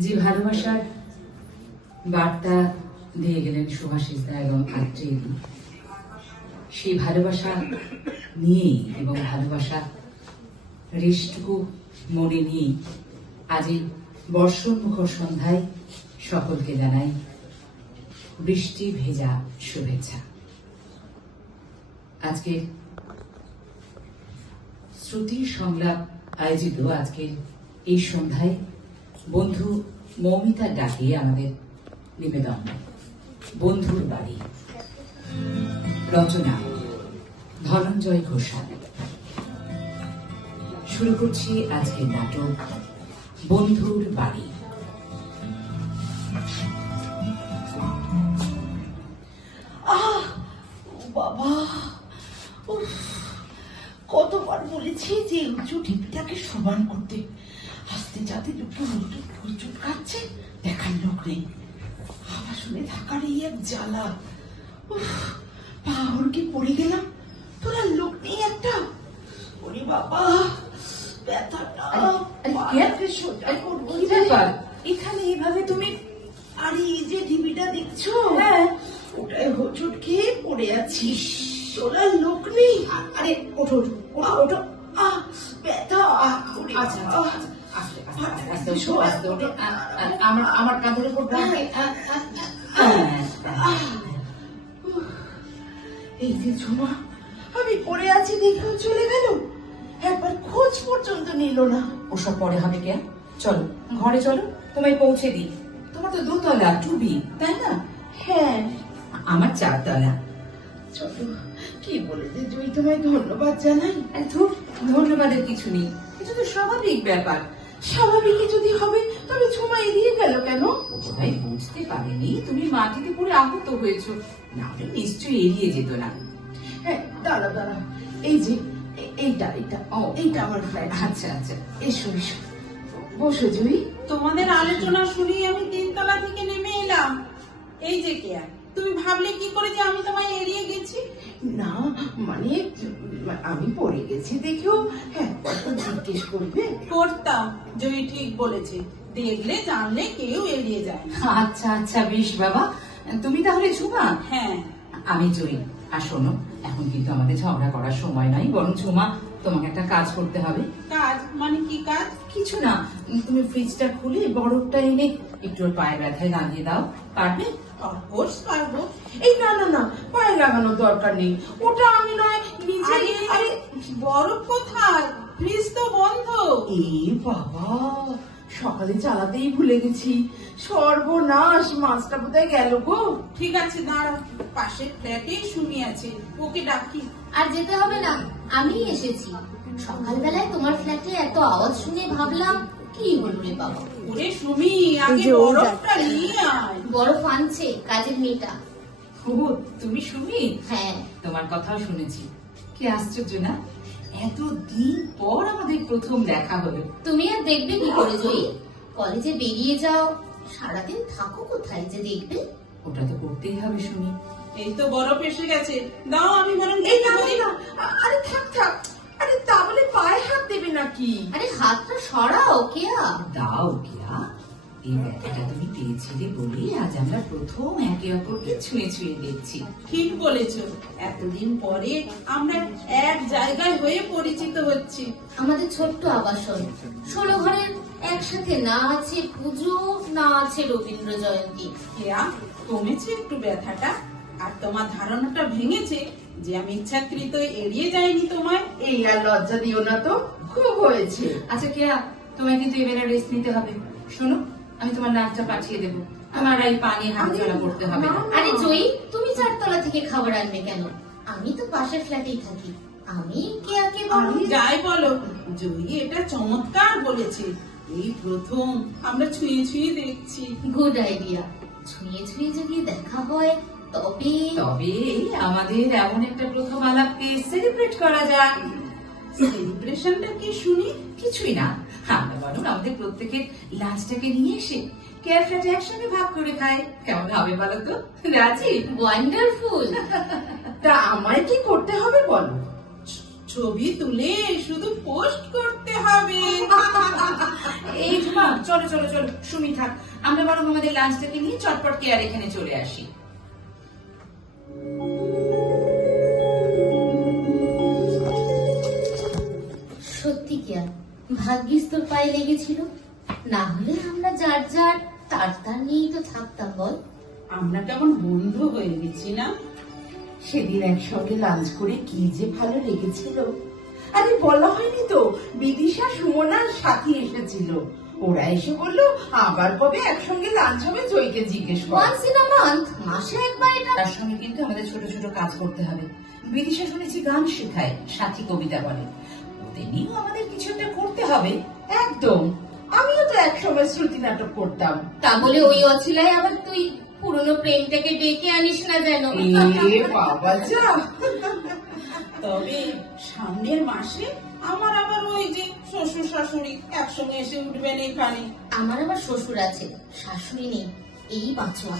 যে ভালোবাসার বার্তা দিয়ে গেলেন সুভাষিস দা এবং আত্রেয়ী, সেই ভালোবাসা নিয়েই এবং ভালোবাসা রেশটুকু মনে নিয়ে আজ এই বর্ষণমুখর সন্ধ্যায় সকলকে জানাই বৃষ্টি ভেজা শুভেচ্ছা। আজকে শ্রুতির সংলাপ আয়োজিত আজকের এই সন্ধ্যায় বন্ধু মৌমিতার ডাকে আমাদের নিবেদন বন্ধুর বাড়ি। রচনা ধনঞ্জয় ঘোষাল। শুরু করছি আজকের নাটক বন্ধুর বাড়ি। বাবা, কতবার বলেছি যে উঁচু ঢিপিটাকে সমান করতে, হাসতে যাতে দুপুর প্রচুর কাটছে, দেখার লোক নেই। আবার শুনে থাকার এই এক জ্বালা। পাহাড়কে পড়ে গেলাম, তোরা লোক নেই একটা। ওরে বাবা, ব্যথাটা সোজা করবো। এখানে এইভাবে তুমি? আরে এই যে ঢিপিটা দেখছো, ওটাই হোঁচট খেয়ে পড়ে আছিস। তোরা লোক নেই। আরে ওঠো ওঠো, ব্যথা। আমার কাঁধের উপর এই যে ঝুমা, আমি পড়ে আছি দেখেও চলে গেল, একবার খোঁজ পর্যন্ত নিল না। ওসব পরে হবে কে? চলো ঘরে চলো, তোমায় পৌঁছে দিই। তোমার তো দোতলা টুবি, তাই না? হ্যাঁ, আমার 4 তলা। চলো, কি বলে যে জয়ী তোমায় ধন্যবাদ জানাই। ধন্যবাদের কিছু নেই, এটা তো স্বাভাবিক ব্যাপার। স্বাভাবিকই যদি হবে তবে ঝুমা এড়িয়ে গেল কেন? সবাই বুঝতে পারেনি তুমি মাটিতে পড়ে আহত হয়েছো, না হলে নিশ্চয়ই এড়িয়ে যেত না। হ্যাঁ, দাঁড়া দাঁড়া, এই যে এইটা এইটা আমার ফ্ল্যাট। আচ্ছা আচ্ছা, এসো এসো, বসো জয়ী। তোমাদের আলোচনা শুনেই আমি 3 তলা থেকে নেমে এলাম। এই যে কেয়া, তুমি ভাবলে কি করে যে আমি তোমায় এড়িয়ে গেছি? না মানে আমি পড়ে গেছি দেখেও কত জিজ্ঞেস করবে। করতাম, জয়ী ঠিক বলেছে, দেখলে জানলে কেউ এড়িয়ে যায় না। আচ্ছা আচ্ছা, বেশ বাবা, তুমি তাহলে ঝুমা? হ্যাঁ, আমি জয়ী। আর শোনো, এখন কিন্তু আমাদের ঝগড়া করার সময় নাই, বরং ঝুমা তোমাকে একটা কাজ করতে হবে। কাজ মানে কি কাজ? কিছু না, তুমি ফ্রিজটা খুলে বরফটা এনে একটু ওর পায়ে ব্যথায় লাগিয়ে দাও, পারবে? অফকোর্স পারবো। এই না না না, পায়ে লাগানোর দরকার নেই, ওটা আমি নয় নিজে। আরে বরফ কোথায়? ফ্রিজ তো বন্ধ। এই বাবা, সকালে চালাতেই ভুলে গেছি, সর্বনাশ, মাছটা কোথায় গেল গো? ঠিক আছে দাঁড়া, পাশের ফ্ল্যাটেই শুনি আছে, ওকে ডাকি। আর যেতে হবে না, আমি এসেছি। সকালবেলায় তোমার ফ্ল্যাটে এত আওয়াজ শুনে ভাবলাম কি হলো রে বাবা। ওরে সুমি, আগে বরফটা নিয়ে আয়। বরফ আনছে কাজের মেয়েটা। ও, তুমি শুনি? হ্যাঁ, তোমার কথাও শুনেছি। কি আশ্চর্য না, এতদিন পর আমাদের প্রথম দেখা হলো। তুমি আর দেখবে কি করে জয়ী? কলেজে বেরিয়ে যাও, সারাদিন থাকো কোথায় যে দেখবে? ওটা তো করতেই হবে শুনি। এই তো বরফ এসে গেছে, দাও আমি বরং এই দেখে না বলি। না, আরে থাক থাক, আরে তা বলে পায়ে হাত দেবে নাকি? আরে হাতটা সরাও কেয়া। দাও কিয়া, এই ব্যাপারটা তুমি পেয়েছিলে বলেই আজ আমরা প্রথম একে অপরকে ছুঁয়ে ছুঁয়ে দেখছি। ঠিক বলেছ, এতদিন পরে আমরা এক জায়গায় হয়ে পরিচিত হচ্ছি। আমাদের ছোট্ট আবাসন 16 ঘরের, একসাথে না আছে পুজো, না আছে রবীন্দ্র জয়ন্তী। কেয়া, কমেছে একটু ব্যথাটা, আর তোমার ধারণাটা ভেঙেছে যে আমি ইচ্ছাকৃত এড়িয়ে যাইনি তোমায়। এই আর লজ্জা দিও না তো, খুব হয়েছে। আচ্ছা কিয়া, তোমায় কিন্তু এবারে রেস্ট নিতে হবে। শোনো, আমি তোমার নাকটা পাঠিয়ে দেবো, তোমার এই পানি হাঁটাচলা করতে হবে না। আরে জয়ী, তুমি 4 তলা থেকে খাবার আনবে কেন? আমি তো পাশের ফ্ল্যাটেই থাকি, আমি কেয়াকে বলো। যাই বলো, জয়ী এটা চমৎকার বলেছে। এই প্রথম আমরা ছুঁয়ে ছুঁয়ে দেখছি। Good idea. ছুঁয়ে ছুঁয়ে যদি দেখা হয় তবে তবে আমাদের এমন একটা প্রথম আলাপকে সেলিব্রেট করা যাক। সেলিব্রেশনটা কি শুনি? কিছুই না, আমরা বরং আমাদের প্রত্যেকের লাঞ্চটাকে নিয়ে এসে কেয়ার ফ্ল্যাটে একসঙ্গে ভাগ করে খাই, কেমন হবে বলো তো? রাজি? ওয়ান্ডারফুল। তা আমায় কি করতে হবে বলো? ছবি তুলে শুধু পোস্ট করতে হবে। এই মা, চলো চলো চলো, সুমি থাক, আমরা বরং আমাদের লাঞ্চটাকে নিয়ে চটপট কেয়ার এখানে চলে আসি। সত্যি কি আর ভাগ্যিস তোর পায়ে লেগেছিল, না হলে আমরা যার যার তার তার নিয়েই তো থাকতাম বল। আমরা কেমন বন্ধু হয়ে গেছি না? সেদিন একসঙ্গে লাঞ্চ করে কি যে ভালো লেগেছিল। আরে বলা হয়নি তো, বিদিশা, সুমনার সাথী এসেছিল। ওরা এসে বললো আবার কবে একসঙ্গে লাঞ্চ হবে, জয়কে জিজ্ঞেস কর। ওয়ান্স ইন আ মান্থ, মাসে একবার এটা। তার সঙ্গে কিন্তু আমাদের ছোট ছোট কাজ করতে হবে। বিদিশা শুনেছি গান শেখায়, সাথী কবিতা বলে, ওদের নিয়েও আমাদের কিছু একটা করতে হবে। একদম, আমিও তো একসময় শ্রুতি নাটক করতাম। তা বলে ওই অছিলায় আবার তুই পুরনো প্রেমটাকে ডেকে আনিস না যেন। এ বাবা যা। তবে সামনের মাসে আমার আবার ওই যে শ্বশুর শাশুড়ি একসঙ্গে এসে উঠবেন এখানে। আমার আবার শ্বশুর আছে, শাশুড়ি নেই, এই বাঁচোয়া।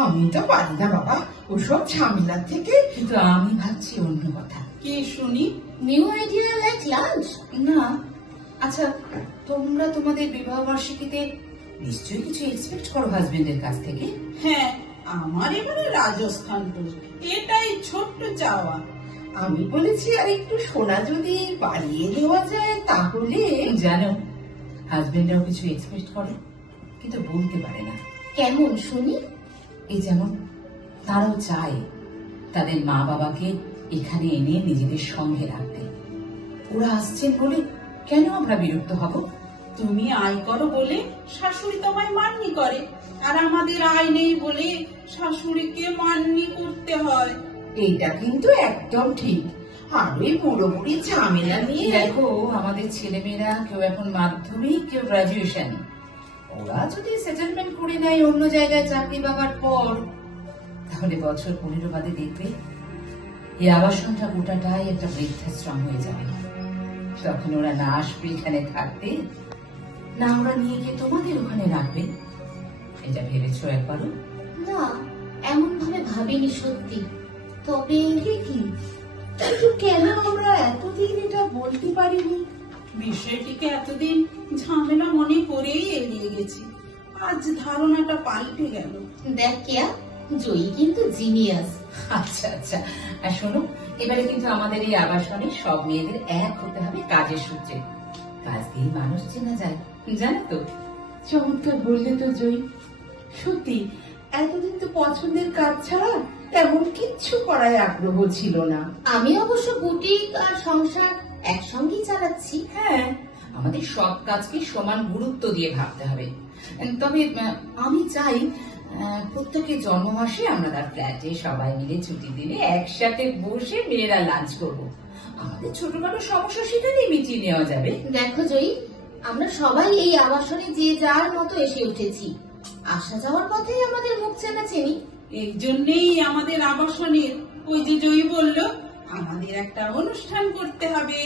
আমি তো পারি না বাবা ওসব ঝামেলার থেকে। কিন্তু আমি ভাবছি অন্য কথা। কি শুনি? New idea like lunch. না, আচ্ছা, তোমরা তোমাদের বিবাহ বার্ষিকীতে নিশ্চয়ই কিছু এক্সপেক্ট করো হাজবেন্ডের কাছ থেকে। হ্যাঁ, আমার এবারে রাজস্থান ট্যুর, এটাই ছোট্ট চাওয়া। আমি বলেছি আর একটু সোনা যদি বাড়িয়ে দেওয়া যায় তাহলে। জানো, হাজবেন্ডরাও কিছু এক্সপেক্ট করে, কিন্তু বলতে পারে না। কেমন শুনি? এই যেমন তারাও চায় তাদের মা বাবাকে এখানে এনে নিজেদের সঙ্গে রাখতে। ওরা আসছেন বলে কেন আমরা বিরক্ত হব? তুমি আয় করো বলে শাশুড়ি তোমায় মান্নি করে, আর আমাদের আয় নেই বলে শাশুড়িকে মান্নি করতে হয়। এইটা কিন্তু একদম ঠিক। আর ওই বুড়ো বুড়ি ঝামেলা নিয়ে দেখো, আমাদের ছেলেমেয়েরা কেউ এখন মাধ্যমিক, কেউ গ্রাজুয়েশন। ওরা যদি সেটেলমেন্ট করে নেয় অন্য জায়গায় চাকরি পাবার পর, তাহলে বছর 15 বাদে দেখবে এই আবাসনটা গোটাটাই একটা বৃদ্ধাশ্রম হয়ে যাবে। তখন ওরা না আসবে এখানে থাকতে, না ওরা নিয়ে গিয়ে তোমাদের ওখানে রাখবে। এটা ভেবেছো একবারও? না, এমন ভাবে ভাবিনি সত্যি। তবে ঠিকই, কিন্তু কেন আমরা এতদিন এটা বলতে পারিনি? বিষয়টিকে এতদিন ঝামেলা মনে করেই এড়িয়ে গেছি, আজ ধারণাটা পাল্টে গেল। দেখ কেয়া, জয়ী কিন্তু জিনিয়াস। আচ্ছা আচ্ছা, আর শোনো, এবারে কিন্তু আমাদের এই আবাসনে সব মেয়েদের এক হতে হবে কাজের সূত্রে। কাজ দিয়ে মানুষ চেনা যায়, জানো তো? চমৎকার বললে তো জয়ী। সত্যি এতদিন তো পছন্দের কাজ ছাড়া তেমন কিচ্ছু করায় আগ্রহ ছিল না। আমি অবশ্য বুটিক আর সংসার একসঙ্গেই চালাচ্ছি। হ্যাঁ, আমাদের সব কাজকে সমান গুরুত্ব দিয়ে ভাবতে হবে। তবে আমি চাই প্রত্যেকের জন্ম মাসে আমরা তার ফ্ল্যাটে সবাই মিলে ছুটি দিলে একসাথে বসে মেয়েরা লাঞ্চ করব। আমাদের ছোটখাটো সমস্যা সেখানেই মিটিয়ে নেওয়া যাবে। দেখো জয়ী, আমরা সবাই এই আবাসনে যে যার মতো এসে উঠেছি। আসা যাওয়ার পথেই আমাদের মুখ চেনা চেনি। এই জন্যেই আমাদের আবাসনের ওই যে জয়ী বলল আমাদের একটা অনুষ্ঠান করতে হবে।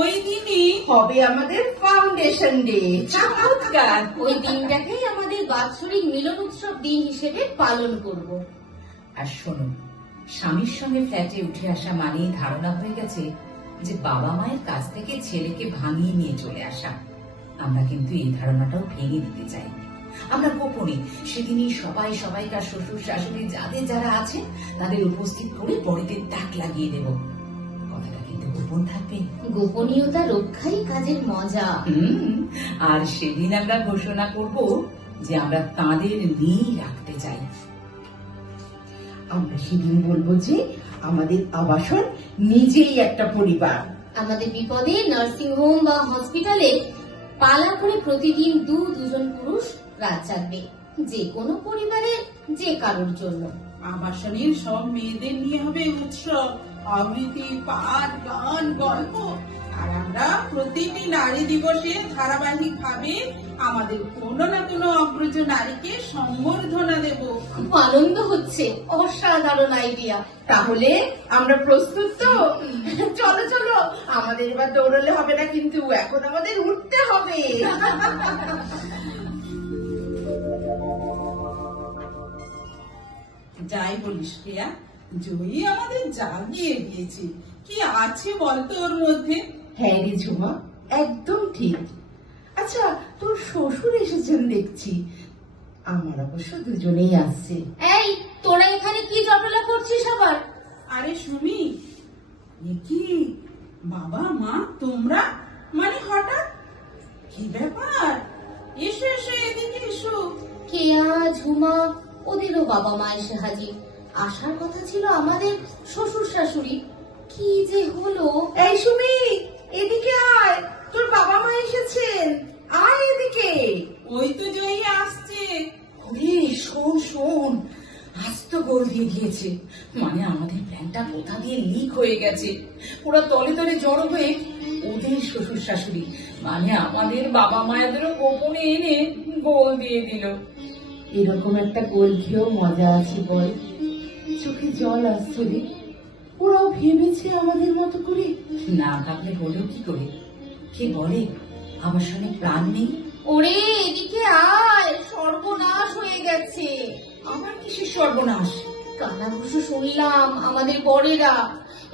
ওই দিনই হবে আমাদের ফাউন্ডেশন ডে। চমৎকার। ওই দিনটাকেই আমাদের বাৎসরিক মিলন উৎসব দিন হিসেবে পালন করব। আর শোনো, স্বামীর সঙ্গে ফ্ল্যাটে উঠে আসা মানেই ধারণা হয়ে গেছে যে বাবা মায়ের কাছ থেকে ছেলেকে ভাঙিয়ে নিয়ে চলে আসা। আমরা কিন্তু এই ধারণাটাও ভেঙে দিতে চাই। আমরা গোপনে সেদিনই সবাই সবাইকার শ্বশুর শাশুড়ি যাদের যারা আছে তাদের উপস্থিত করে বড়িদের ডাক লাগিয়ে দেব। কথাটা কিন্তু গোপন থাকবে। গোপনীয়তা রক্ষাই কাজের মজা। আর সেদিন আমরা ঘোষণা করব যে আমরা তাদের নিয়েই রাখতে চাই। আমরা সেদিন বলবো যে আমাদের আবাসন নিজেই একটা পরিবার। আমাদের বিপদে নার্সিং হোম বা হসপিটালে পালা করে প্রতিদিন দুজন পুরুষ রাত জাগবে, যে কোনো পরিবারের যে কারোর জন্য। আবাসনের সব মেয়েদের নিয়ে হবে উৎসব, আবৃত্তি, পাঠ, গান, গল্প। আর আমরা প্রতিটি নারী দিবসে ধারাবাহিক ভাবে আমাদের কোনো না কোনো অগ্রজ নারীকে সম্বর্ধনা দেব। খুব আনন্দ হচ্ছে, অসাধারণ আইডিয়া। তাহলে আমরা প্রস্তুত তো? চলো চলো, আমাদের এবার দৌড়ালে হবে না, কিন্তু এখন আমাদের উঠতে হবে। যাই বলিস প্রিয়া, জয়ী আমাদের জাগিয়ে দিয়েছে। কি আছে বলতো ওর মধ্যে? হ্যাঁ রে ঝুমা, একদম ঠিক। আচ্ছা, তোর শ্বশুর এসেছেন দেখছি। আমার অবশ্য দুজনেই আসছে। এই তোরা এখানে কি জটলা করছিস আবার? আরে সুমি, এ কি বাবা মা তোমরা, মানে হঠাৎ কি ব্যাপার? এসো এসো, এদিকে এসো। কেয়া, ঝুমা, ওদেরও বাবা মা এসে হাজির। আসার কথা ছিল আমাদের শ্বশুর শাশুড়ি, কি যে হলো। এই সুমি, এদিকে আয়, তোর বাবা মা এসেছেন, আয় এদিকে। ওই তো জয়ী আসছে। ওরে শোন শোন, আজ তো গোল দিয়ে দিয়েছে, মানে আমাদের প্ল্যানটা কোথা দিয়ে লিক হয়ে গেছে। ওরা তলে তলে জড়ো হয়ে ওদের শ্বশুর শাশুড়ি মানে আমাদের বাবা মায়েদেরও গোপনে এনে গোল দিয়ে দিল। এরকম একটা গোল খেয়েও মজা আছে বল? চোখে জল আসছে রে। ওরাও ভেবেছে আমাদের মতো করে। না ভাবলে হলো কি করে? কে বলে আমার সঙ্গে প্রাণ নেই? ওরে এদিকে আয়, সর্বনাশ হয়ে গেছে। আমার কিসের সর্বনাশ? কানাঘুষো শুনলাম আমাদের বড়েরা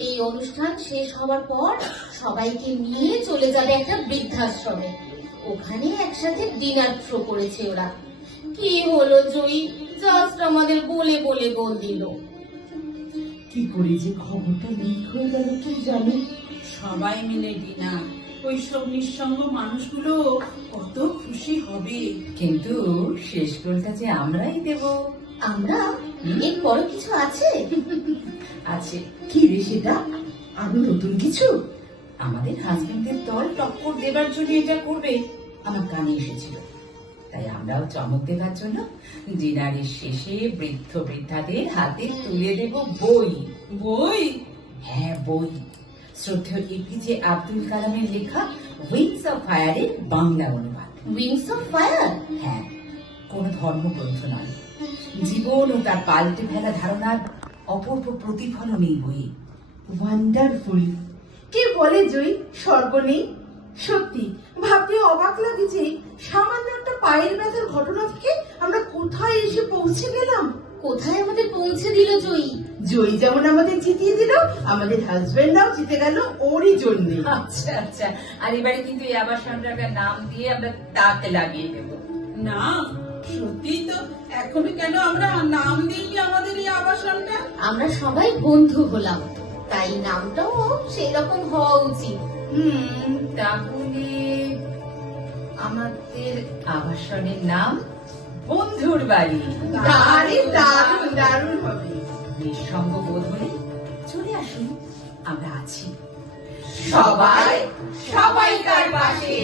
এই অনুষ্ঠান শেষ হওয়ার পর সবাইকে নিয়ে চলে যাবে একটা বৃদ্ধাশ্রমে। ওখানে একসাথে ডিনার থ্রো করেছে ওরা। কি হলো জয়ী, জাস্ট আমাদের বলে বলে গোল দিল। কি করে যে খবরটা লিক হয়ে গেল কি জানো? সবাই মিলে ডিনার, ওই সব নিঃসঙ্গ মানুষগুলো কত খুশি হবে। কিন্তু শেষ গোলটা যে আমরাই দেব। আমরা এরপর কিছু আছে? আছে। কি রে সেটা? আরো নতুন কিছু? আমাদের হাজবেন্ডের দল টক্কর দেবার জন্য এটা করবে আমার কানে এসেছিল, তাই আমরাও চমক দেবার জন্য ডিনারের শেষে বৃদ্ধ বৃদ্ধাদের হাতে তুলে দেব বই। বই? হ্যাঁ বই, শ্রদ্ধেয় এপিজে আব্দুল কালামের লেখা উইংস অফ ফায়ারের বাংলা অনুবাদ। Wings of fire? হ্যাঁ, কোন ধর্মগ্রন্থ নয়, জীবন ও তার পাল্টে ফেলা ধারণার অপূর্ব প্রতিফলন এই বই। ওয়ান্ডারফুল। কে বলে জয়ী স্বর্গ নেই? সত্যি ভাবতে অবাক লাগে যে সামান্য একটা পায়ের ব্যথার ঘটনা থেকে আমরা কোথায় এসে পৌঁছে গেলাম। কোথায় আমাদের পৌঁছে দিল জয়ী। জয়ী যেমন আমাদের জিতিয়ে দিল, আমাদের হাজবেন্ডরাও জিতে গেল ওরই জন্য। আচ্ছা আচ্ছা, আর এবারে কিন্তু এই আবাসনটাকে নাম দিয়ে আমরা তাকে লাগিয়ে দেবো। না সত্যি তো, এখনো কেন আমরা নাম দিইনি আমাদের এই আবাসনটা? আমরা সবাই বন্ধু হলাম, তাই নামটাও সেই রকম হওয়া উচিত। তাহলে আমাদের আবাসনের নাম বন্ধুর বাড়ি। আরে দারুণ দারুণ হবে। নিঃসঙ্গ বোধ হলে চলে আসুন, আমরা আছি সবাই সবাইকার পাশে।